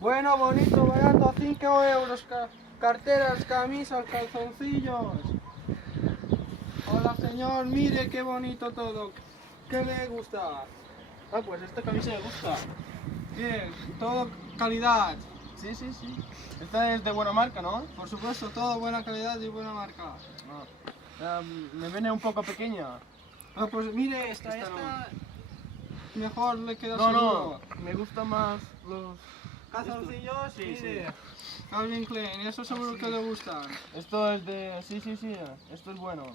Bueno, bonito, barato, 5 euros, carteras, camisas, calzoncillos. Hola señor, mire qué bonito todo. ¿Qué le gusta? Ah, pues esta camisa me gusta. Bien, todo calidad. Sí. Esta es de buena marca, ¿no? Por supuesto, todo buena calidad y buena marca. Me viene un poco pequeña. Ah, pues mire, esta mejor le queda No, seguro. me gustan más los... Calzoncillos, Sí, mire. Calvin Klein, y eso seguro que le gustan. Esto es de... Sí, esto es bueno.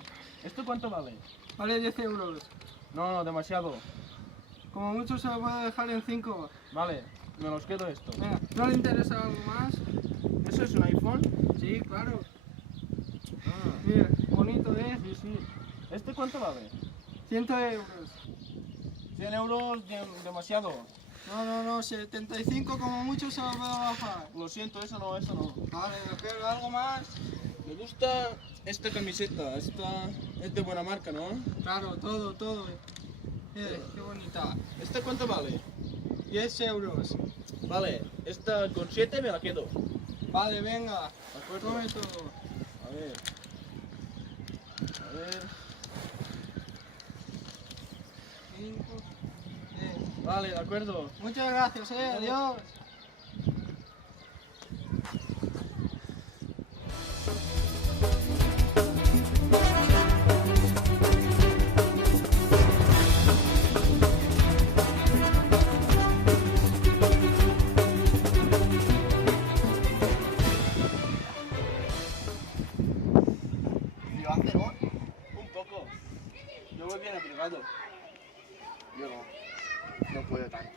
¿Esto cuánto vale? Vale 10 euros. No, demasiado. Como mucho se lo puedo dejar en 5. Vale, me los quedo esto. Venga, ¿no le interesa algo más? ¿Eso es un iPhone? Sí, claro. Ah, Mira, bonito, ¿eh? sí. ¿Este cuánto vale? 100 euros. 100 euros, demasiado. No, 75 como mucho se lo puedo bajar. Lo siento, eso no. Vale, ¿quiero algo más? Me gusta esta camiseta, esta es de buena marca, ¿no? Claro, todo. Qué bonita. ¿Esta cuánto vale? 10 euros. Vale, esta con 7 me la quedo. Vale, venga. De acuerdo. Tome todo. A ver. 5, 10. Vale, de acuerdo. Muchas gracias, adiós. ¿Lo hace, no? Un poco. Yo voy bien abrigado. Yo no puedo tanto.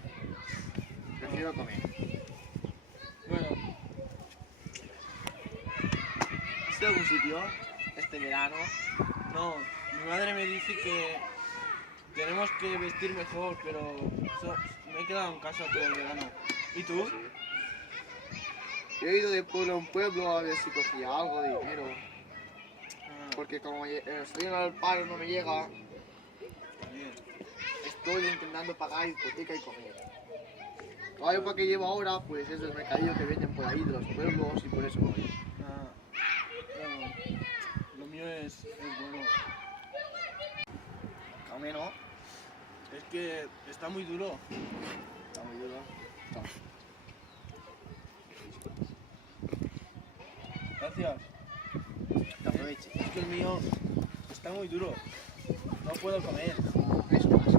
Prefiero comer. Bueno, ¿Has ido a algún sitio este verano? no, mi madre me dice que tenemos que vestir mejor, pero me he quedado en casa todo el verano. ¿Y tú? Yo he ido de pueblo en pueblo a ver si cogía algo de dinero. Ah, Porque como estoy en el paro no me llega, bien. estoy intentando pagar hipoteca y comer. La época que llevo ahora, pues es el mercadillo que venden por ahí de los pueblos y por eso voy. Ah, bueno, lo mío es bueno. Comer, ¿no? Es que está muy duro. Está muy duro. Toma. Gracias. Que aproveche. Es que el mío está muy duro. No puedo comer. Eso pasa.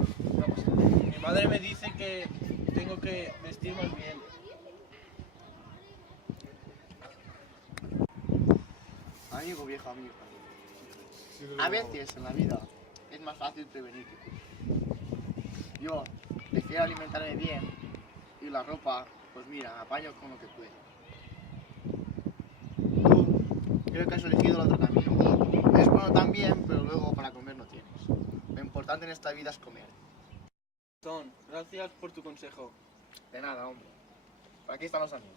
Mi madre me dice que tengo que vestir más bien. Amigo, viejo amigo. A veces en la vida es más fácil prevenir que curar. Yo prefiero alimentarme bien y la ropa, pues mira, apaño con lo que puedo. Tú creo que has elegido el otro camino. Es bueno también, pero luego para comer no tienes. Lo importante en esta vida es comer. Ton, gracias por tu consejo. De nada, hombre. Por aquí están los amigos.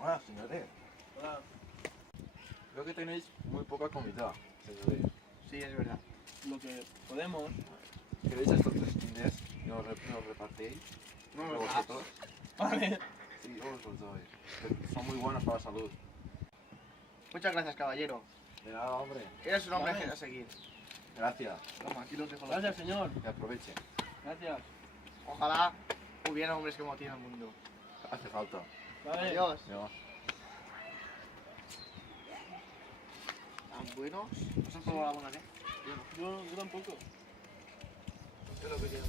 Hola, señores. Hola. Veo que tenéis muy poca comida, señores. Sí, es verdad. Lo que podemos. ¿Queréis estos 3 tines y nos repartéis? No ¿Entre me das. vosotros? Vale. Sí, yo os los doy. Que son muy buenos para la salud. Muchas gracias, caballero. De nada, hombre. Eres un hombre Vale. a seguir. Gracias. Toma, aquí los dejo. Gracias, señor. Que aprovechen. Gracias. Ojalá hubiera hombres como ti en el mundo. Hace falta. Vale. Adiós. Adiós. ¿Tan buenos? ¿No se han probado alguna vez? Yo tampoco. Yo lo que quiero.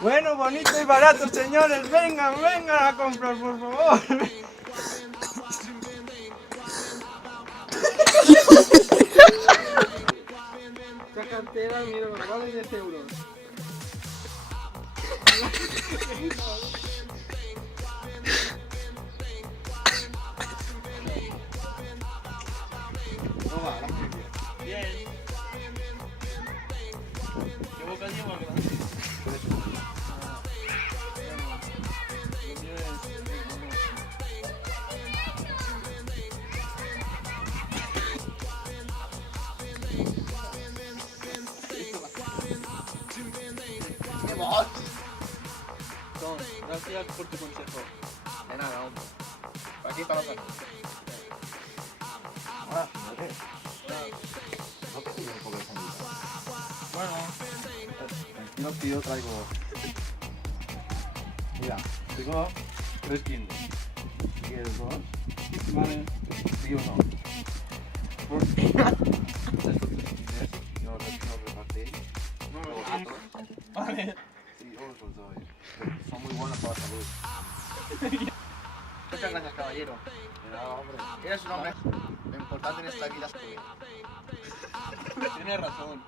Bueno, bonito y barato, señores. Vengan, vengan a comprar, por favor. Esta cartera, mira, me vale 10 euros. No va, gracias. Bien. ¿Qué bocadillo más grande? Lo mío ¡Qué bot! Tom, gracias por tu consejo. De nada, hombre. Aquí está la otra. Ah, ¿qué? No te sirve un poco de comida. Bueno, Tranquilo que yo traigo... Mira, tengo 3 kilos. ¿Quieres 2? vale. ¿Sí o no? Porque estos 3 kilos yo los repartí. No me Los gusta. otros, Vale. sí, yo os los doy. Son muy buenos para la salud. Muchas gracias, caballero. De nada, hombre. Eres un hombre. Lo importante en esta vida es comer. Tienes razón.